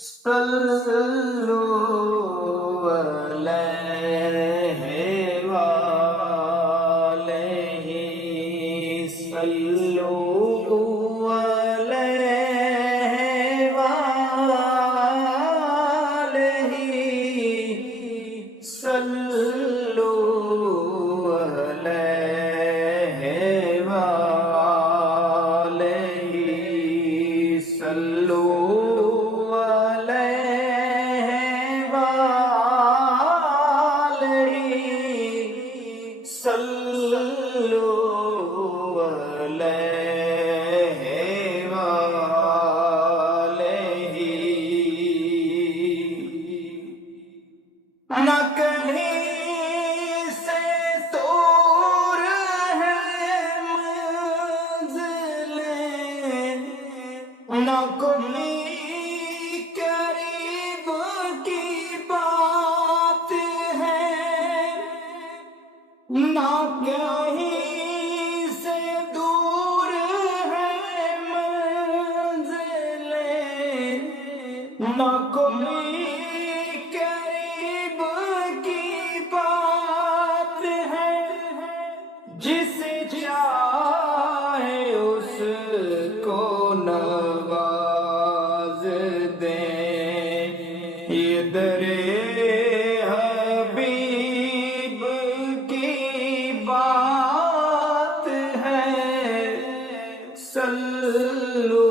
صلوا عليه وآله صلوا عليه وآله صلوا عليه وآله صلوا نہ کہیں سے دور ہے منزلیں، نہ کوئی قریب کی بات ہے، نہ کہیں سے دور ہے منزلیں، نہ کوئی جسے چاہے اس کو نواز دیں، یہ در حبیب کی بات ہے۔ صلوا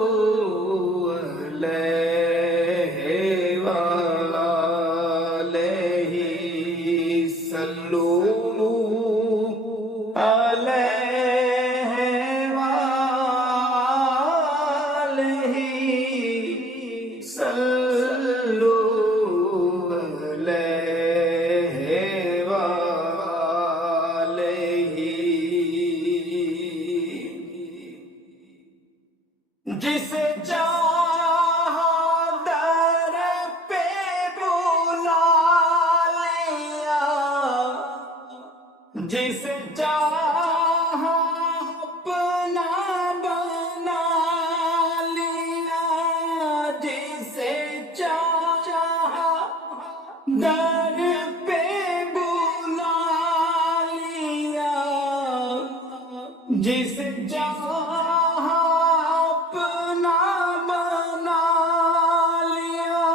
علیہ وآلہ صلوا علیہ وآلہ صلوا علیہ وآلہ۔ جسے چاہا در پہ بلا لیا، جسے چاہا اپنا بنا لیا، جسے چاہا در پہ بلا لیا، جسے چاہا اپنا بنا لیا۔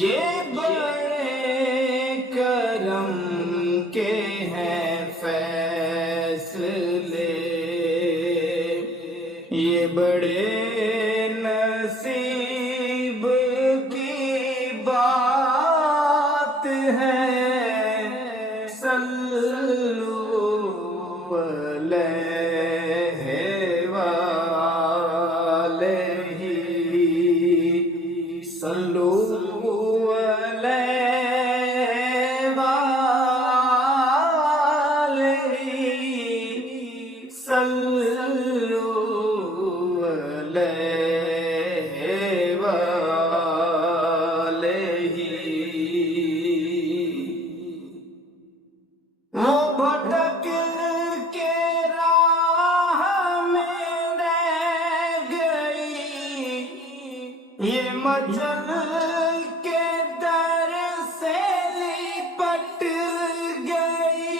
یہ بڑے کرم کے ہیں فیصلے، یہ بڑے نصیب کی بات ہے۔ صلوا علیہ وآلہ صلوا علیہ وآلہ صلوا علیہ وآلہ۔ وہ بھٹک کے راہ میں رہ گئی، یہ مچل کے در سے لپٹ گئی۔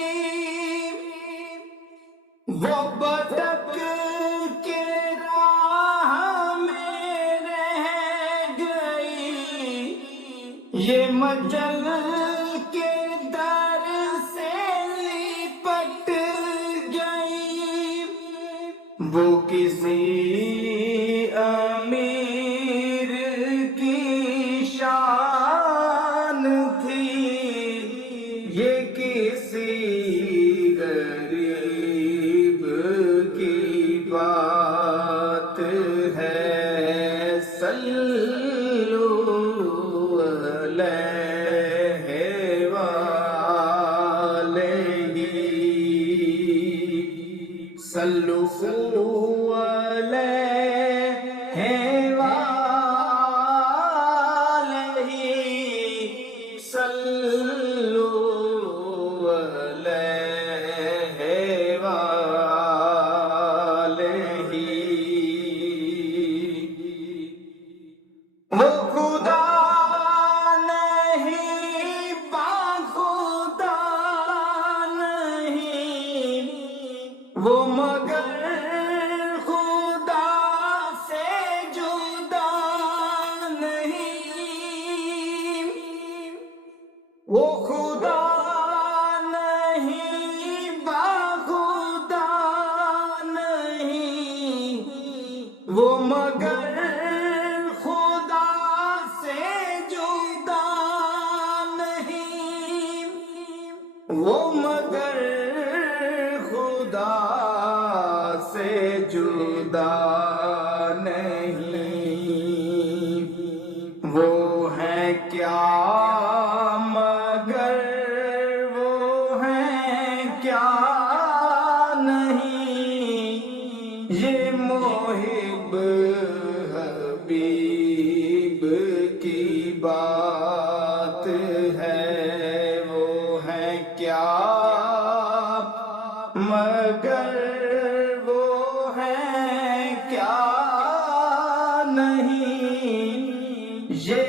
وہ بھٹک کے راہ میں رہ گئی، یہ مچل کے در سے لپٹ گئی۔ وہ کسی امیر کی شان تھی، یہ کسی غریب کی بات ہے۔ صلوا علیہ وآلہ صلوا علیہ وآلہ صلوا علیہ وآلہ۔ وہ وہ خدا نہیں باخدا نہیں، وہ مگر خدا سے جدا نہیں، وہ مگر خدا سے جدا نہیں، وہ ہے کیا مگر وہ ہے کیا نہیں، یہ محب حبیب کی بات ہے، وہ ہے کیا مگر وہ ہے کیا نہیں، یہ